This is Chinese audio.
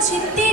晴天